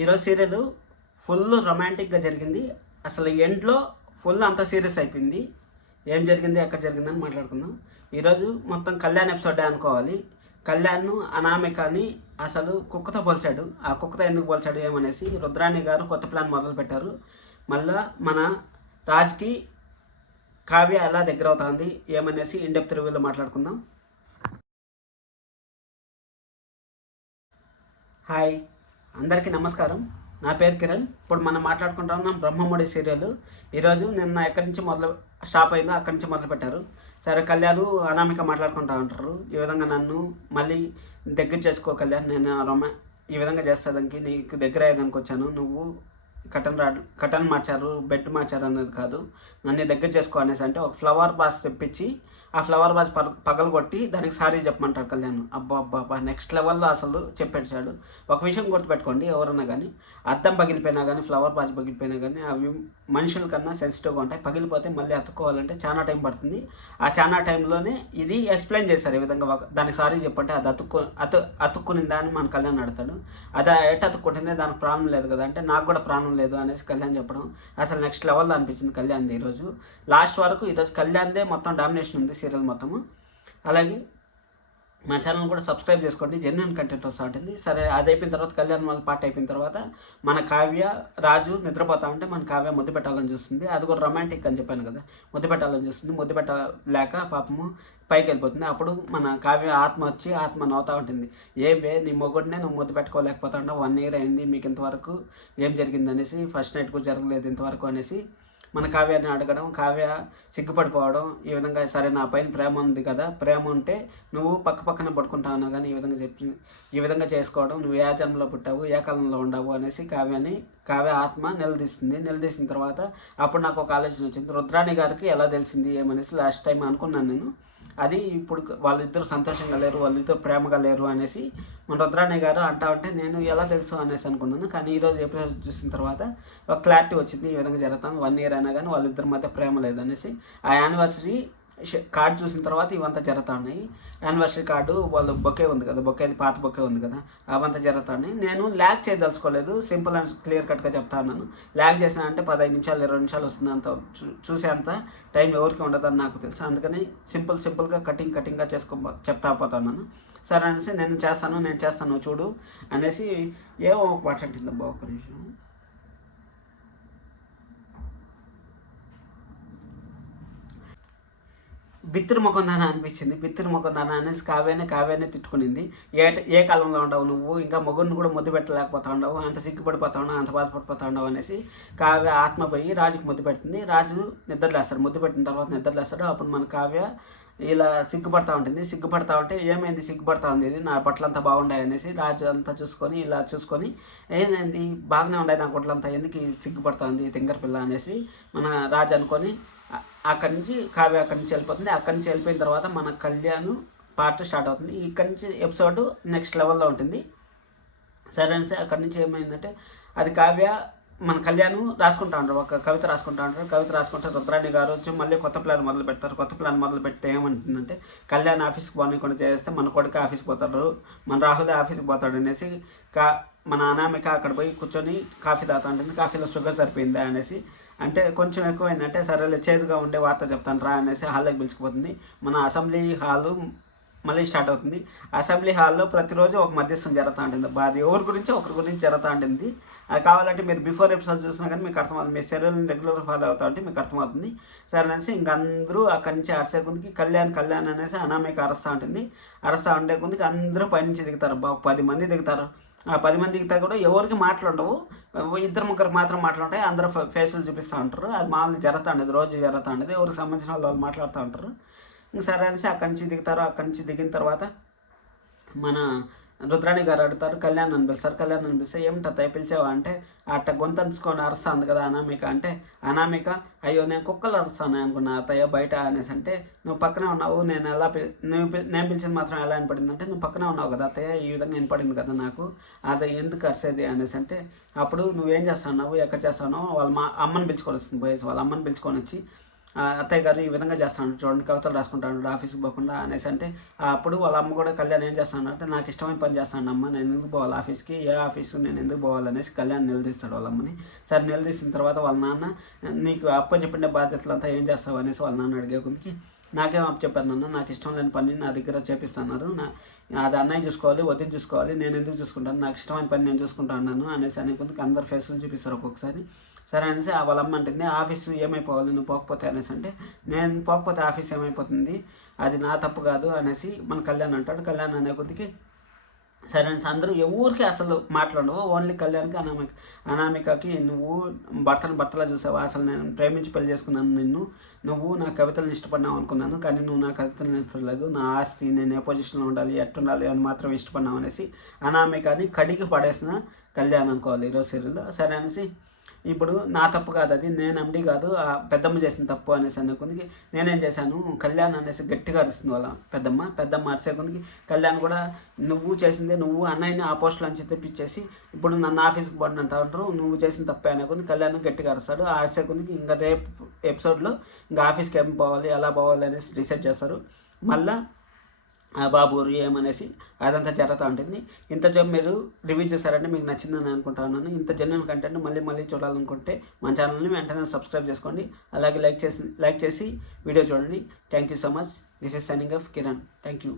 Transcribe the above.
ఈరోజు serial full రొమాంటిక్గా జరిగింది. అసలు ఎండ్లో ఫుల్ అంత సీరియస్ అయిపోయింది. ఏం జరిగింది, ఎక్కడ జరిగిందని మాట్లాడుకుందాం. ఈరోజు మొత్తం కళ్యాణ్ ఎపిసోడే అనుకోవాలి. కళ్యాణ్ అనామికని అసలు కుక్కతో పోల్చాడు. ఆ కుక్కతో ఎందుకు పోల్చాడు ఏమనేసి రుద్రాణి గారు కొత్త ప్లాన్ మొదలు పెట్టారు. మళ్ళా మన రాజ్కి కావ్య ఎలా దగ్గర అవుతుంది ఏమనేసి ఇన్డెప్త్ రివ్యూలో మాట్లాడుకుందాం. హాయ్, అందరికీ నమస్కారం. నా పేరు కిరణ్. ఇప్పుడు మనం మాట్లాడుకుంటున్నాం బ్రహ్మముడి సీరియల్. ఈరోజు నిన్న ఎక్కడి నుంచి స్టాప్ అయిందో అక్కడి నుంచి మొదలు పెట్టారు. సరే, కళ్యాణ్ అనామిక మాట్లాడుకుంటా ఉంటారు. ఈ విధంగా నన్ను మళ్ళీ దగ్గర చేసుకో కళ్యాణ్, నేను ఈ విధంగా చేస్తానికి నీకు దగ్గర అయ్యేదానికి వచ్చాను. నువ్వు కటన్ మార్చారు, బెడ్ మార్చారు అనేది కాదు, నన్ను దగ్గర చేసుకో అనేసి అంటే ఒక ఫ్లవర్ బాస్ తెప్పించి ఆ ఫ్లవర్ బాస్ పగలు కొట్టి దానికి సారీ చెప్పమంటాడు కళ్యాణ్. అబ్బా అబ్బా అబ్బా, నెక్స్ట్ లెవెల్లో అసలు చెప్పేసాడు. ఒక విషయం గుర్తుపెట్టుకోండి, ఎవరన్నా కానీ అద్దం పగిలిపోయినా కానీ ఫ్లవర్ బాస్ పగిలిపోయినా కానీ అవి మనుషుల కన్నా సెన్సిటివ్గా ఉంటాయి. పగిలిపోతే మళ్ళీ అతుక్కోవాలంటే చాలా టైం పడుతుంది. ఆ చాలా టైంలోనే ఇది ఎక్స్ప్లెయిన్ చేశారు. ఈ విధంగా దానికి సారీ చెప్పంటే అది అతుక్కునిందా అని మన కళ్యాణ్ అడతాడు. అది ఎట్ అతుక్కుంటుంది, దానికి ప్రాణం లేదు కదా అంటే నాకు కూడా ప్రాణం లేదు అనేసి కళ్యాణ్ చెప్పడం అసలు నెక్స్ట్ లెవెల్లో అనిపించింది కళ్యాణ్ది. ఈరోజు లాస్ట్ వరకు ఈరోజు కళ్యాణ్దే మొత్తం డామినేషన్ ఉంది సీరియల్ మొత్తము. అలాగే మా ఛానల్ కూడా సబ్స్క్రైబ్ చేసుకోండి, జెన్యున్ కంటెంట్ వస్తూ ఉంటుంది. సరే, అది అయిపోయిన తర్వాత కళ్యాణ్ వాళ్ళ పాట అయిపోయిన తర్వాత మన కావ్య రాజు నిద్రపోతా ఉంటే మన కావ్య ముద్దు పెట్టాలని చూస్తుంది. అది కూడా రొమాంటిక్ అని చెప్పాను కదా, ముద్దు పెట్టాలని చూస్తుంది. ముద్దు పెట్టలేక పాపము పైకి వెళ్ళిపోతుంది. అప్పుడు మన కావ్య ఆత్మ వచ్చి ఆత్మ నవ్వుతూ ఉంటుంది. నీ మొగుడినే నువ్వు ముద్దు పెట్టుకోలేకపోతావు, 1 year అయింది, మీకు ఇంతవరకు ఏం జరిగింది అనేసి, ఫస్ట్ నైట్ కూడా జరగలేదు ఇంతవరకు అనేసి మన కావ్యాన్ని అడగడం. కావ్య సిగ్గుపడిపోవడం. ఈ విధంగా సరే, నా పైన ప్రేమ ఉంది కదా, ప్రేమ ఉంటే నువ్వు పక్కన పడుకుంటావు కానీ ఈ విధంగా చేసుకోవడం, నువ్వు ఏ జన్మలో పుట్టావు, ఏ కాలంలో ఉండవు అనేసి కావ్య ఆత్మ నిలదీసిన తర్వాత అప్పుడు నాకు ఒక ఆలోచన వచ్చింది. రుద్రాణి గారికి ఎలా తెలిసింది ఏమనేసి లాస్ట్ టైం అనుకున్నాను నేను. అది ఇప్పుడు వాళ్ళిద్దరు సంతోషంగా లేరు, వాళ్ళిద్దరు ప్రేమగా లేరు అనేసి మన రుద్రాణి గారు అంటా ఉంటే నేను ఎలా తెలుసు అనేసి అనుకున్నాను. కానీ ఈరోజు ఎపిసోడ్ చూసిన తర్వాత ఒక క్లారిటీ వచ్చింది. ఈ విధంగా జరుగుతాను, 1 year అయినా కానీ వాళ్ళిద్దరి మధ్య ప్రేమ లేదనేసి. ఆ యానివర్సరీ కార్డు చూసిన తర్వాత ఇవంతా జరుగుతూ ఉన్నాయి. యానివర్సరీ కార్డు వాళ్ళు బొకే ఉంది కదా, బొకేది పాత బొకే ఉంది కదా, అవంతా జరుగుతూ ఉన్నాయి. నేను ల్యాగ్ చేయదలుచుకోలేదు, సింపుల్ అండ్ క్లియర్ కట్గా చెప్తా ఉన్నాను. ల్యాగ్ చేసిన అంటే 15 నిమిషాలు 20 నిమిషాలు వస్తుంది, అంత చూసేంత టైం ఎవరికి ఉండదని నాకు తెలుసు. అందుకని సింపుల్గా కటింగ్గా చెప్తా పోతున్నాను. సరే అనేసి నేను చేస్తాను చూడు అనేసి ఏమో మాట్లాడుతుంది. అబ్బా ఒక నిమిషం. బిత్తిరి ముఖందాన అనిపించింది. బిత్తిరి ముఖందాన అనేసి కావ్యాన్ని తిట్టుకునింది. ఏ కాలంలో ఉండవు నువ్వు, ఇంకా మొగుడిని కూడా ముద్దు పెట్టలేకపోతా ఉండవు, అంత సిగ్గుపడిపోతా ఉండవు, అంత బాధపడిపోతా ఉండవు అనేసి కావ్య ఆత్మ పోయి రాజుకి ముద్దు పెట్టింది. రాజు నిద్రలేస్తాడు. ముద్దు పెట్టిన తర్వాత నిద్రలేస్తాడు. అప్పుడు మన కావ్య ఇలా సిగ్గుపడతా ఉంటే ఏమైంది సిగ్గుపడతా ఉంది, ఇది నా బట్టలంతా బాగుండాయి అనేసి రాజు అంతా చూసుకొని ఏమైంది బాగానే ఉన్నాయి నా బట్టలంతా, ఎందుకు సిగ్గుపడతా ఉంది తింగర్ పిల్ల అనేసి మన రాజు అనుకొని అక్కడి నుంచి కావ్య అక్కడి నుంచి వెళ్ళిపోతుంది. అక్కడి నుంచి వెళ్ళిపోయిన తర్వాత మన కళ్యాణ్ పార్ట్ స్టార్ట్ అవుతుంది. ఇక్కడి నుంచి ఎపిసోడ్ నెక్స్ట్ లెవెల్లో ఉంటుంది. సరే అనేసి అక్కడి నుంచి ఏమైందంటే అది కావ్య మన కళ్యాణ్ రాసుకుంటా ఉంటారు, ఒక కవిత రాసుకుంటే రుద్రాణి గారు వచ్చి మళ్ళీ కొత్త ప్లాన్ మొదలు పెడతారు. కొత్త ప్లాన్ మొదలు పెడితే ఏమంటుందంటే కళ్యాణ్ ఆఫీస్కి పోనీకుండా చేస్తే మన కొడుకు ఆఫీస్కి పోతాడు, మన రాహుల్ ఆఫీస్కి పోతాడు అనేసి మన అనామిక అక్కడ పోయి కూర్చొని కాఫీ తాగుతూ ఉంటుంది. కాఫీలో షుగర్ సరిపోయిందా అనేసి అంటే కొంచెం ఎక్కువైందంటే సరేలే చేదుగా ఉండే వార్త చెప్తాను రా అనేసి హాల్లోకి పిలుచుకుపోతుంది. మన అసెంబ్లీ హాలు మళ్ళీ స్టార్ట్ అవుతుంది. అసెంబ్లీ హాల్లో ప్రతిరోజు ఒక మధ్యస్థం జరుగుతూ ఉంటుంది. అది ఒకరి గురించి జరుగుతూ ఉంటుంది. అది కావాలంటే మీరు బిఫోర్ ఎపిసోడ్ చూసినా కానీ మీకు అర్థమవుతుంది, మీ సీరియల్ని రెగ్యులర్ ఫాలో అవుతా ఉంటే మీకు అర్థమవుతుంది. సరే అనేసి ఇంక అందరూ అక్కడి నుంచి అరసే కొద్దికి కళ్యాణ్ అనేసి అనామిక అరుస్తూ ఉంటుంది. అరుస్తూ ఉండే కొద్దికి అందరూ పైనుంచి దిగుతారు. 10 మంది దిగుతారు. ఆ 10 మంది దిగుతా కూడా ఎవరికి మాట్లాడవు, 2-3 మాత్రం మాట్లాడుంటాయి. అందరూ ఫేసులు చూపిస్తూ ఉంటారు. అది మామూలు జరుగుతూ ఉండేది, రోజు జరుగుతూ ఉండేది. ఎవరికి సంబంధించిన వాళ్ళు మాట్లాడుతూ ఉంటారు. సరే అనేసి అక్కడి నుంచి దిగుతారు. అక్కడి నుంచి దిగిన తర్వాత మన రుద్రాణి గారు అడుగుతారు, కళ్యాణ్ అనిపిస్తే ఏమిటో పిలిచావా అంటే అట్ట గొంతంచుకొని అరుస్తుంది కదా అనామిక అంటే, అనామిక అయ్యో నేను కుక్కలు అరుస్తాను అనుకున్నా అత్తయ్య బయట అనేసి అంటే, నువ్వు పక్కనే ఉన్నావు, నేను పిలిచింది మాత్రం ఎలా వినపడింది అంటే, నువ్వు పక్కనే ఉన్నావు కదా అత్తయ్య, ఈ విధంగా వినపడింది కదా నాకు, అది ఎందుకు అరిసేది అనేసి అంటే, అప్పుడు నువ్వేం చేస్తున్నావు, ఎక్కడ చేస్తావు, వాళ్ళ అమ్మని పిలుచుకొని వస్తుంది పోయేసి వాళ్ళ అమ్మని పిలుచుకొని వచ్చి అత్తయ్య గారు ఈ విధంగా చేస్తాను చూడండి, కవితలు రాసుకుంటాను ఆఫీస్కి పోకుండా అనేసి అంటే అప్పుడు వాళ్ళ అమ్మ కూడా కళ్యాణ్ ఏం చేస్తాను అంటే నాకు ఇష్టమైన పని చేస్తాను అమ్మ, నేను ఎందుకు పోవాలి ఆఫీస్కి, ఏ ఆఫీసు నేను ఎందుకు పోవాలనేసి కళ్యాణ్ నిలదీస్తాడు వాళ్ళ అమ్మని. సరే నిలదీసిన తర్వాత వాళ్ళ నాన్న నీకు అప్పచెప్పిన బాధ్యతలు అంతా ఏం చేస్తావు అనేసి వాళ్ళ నాన్న అడిగే కొద్దికి నాకేం చెప్పాను అన్న, నాకు ఇష్టం లేని పని నా దగ్గర చేపిస్తున్నారు, అది అన్నయ్య చూసుకోవాలి వదిలి చూసుకోవాలి, నేను ఎందుకు చూసుకుంటాను, నాకు ఇష్టమైన పని నేను చూసుకుంటాను అనేసి అనే కొద్దికి అందరు ఫేస్లు చూపిస్తారు ఒక్కొక్కసారి. సరే అనేసి వాళ్ళ అమ్మ అంటుంది ఆఫీసు ఏమైపోవాలి నువ్వు పోకపోతే అనేసి అంటే, నేను పోకపోతే ఆఫీస్ ఏమైపోతుంది, అది నా తప్పు కాదు అనేసి మన కళ్యాణ్ అంటాడు. కళ్యాణ్ అనే కొద్దికి సరే అనేసి అందరూ ఎవరికి అసలు మాట్లాడవు, ఓన్లీ కళ్యాణ్కి అనామికకి నువ్వు భర్తలా చూసావా, అసలు నేను ప్రేమించి పెళ్లి చేసుకున్నాను నువ్వు నా కవితలను ఇష్టపడినావు అనుకున్నాను, కానీ నువ్వు నా కవితలను ఇష్టపడలేదు, నా ఆస్తి నేను ఏ పొజిషన్లో ఉండాలి ఎట్టుండాలి అని మాత్రం ఇష్టపడినావు అనేసి అనామికని కడిగి పడేసిన కళ్యాణ్ అనుకోవాలి ఈరోజు సీరియల్లో. సరే అనేసి ఇప్పుడు నా తప్పు కాదు, అది నేను ఎండి కాదు పెద్దమ్మ చేసిన తప్పు అనేసి అనే కొద్దికి నేనేం చేశాను కళ్యాణ్ అనేసి గట్టిగా అరుస్తుంది వాళ్ళ పెద్దమ్మ అరిసే కొద్దికి కళ్యాణ్ కూడా నువ్వు చేసిందే, నువ్వు అన్నయ్యని ఆ పోస్టులో నుంచి తెప్పించేసి ఇప్పుడు నన్ను ఆఫీస్కి పోండి అంటారు, నువ్వు చేసిన తప్పే అనే కొద్దికి కళ్యాణ్ గట్టిగా అరుస్తాడు. ఆ అరిసే కొద్దికి ఇంకా రేపు ఎపిసోడ్లో ఇంకా ఆఫీస్కి ఏం పోవాలి ఎలా పోవాలి అనేసి డిసైడ్ చేస్తారు. మళ్ళీ బాబు ఏమనేసి అదంతా జరుగుతూ ఉంటుంది. ఇంత జాబ్ మీరు రివ్యూ చేశారంటే మీకు నచ్చిందని అనుకుంటున్నాను. ఇంత జెన్యున్ కంటెంట్ మళ్ళీ చూడాలనుకుంటే మన ఛానల్ని వెంటనే సబ్స్క్రైబ్ చేసుకోండి, అలాగే లైక్ చేసి వీడియో చూడండి. Thank you so much. This is signing off Kiran. Thank you.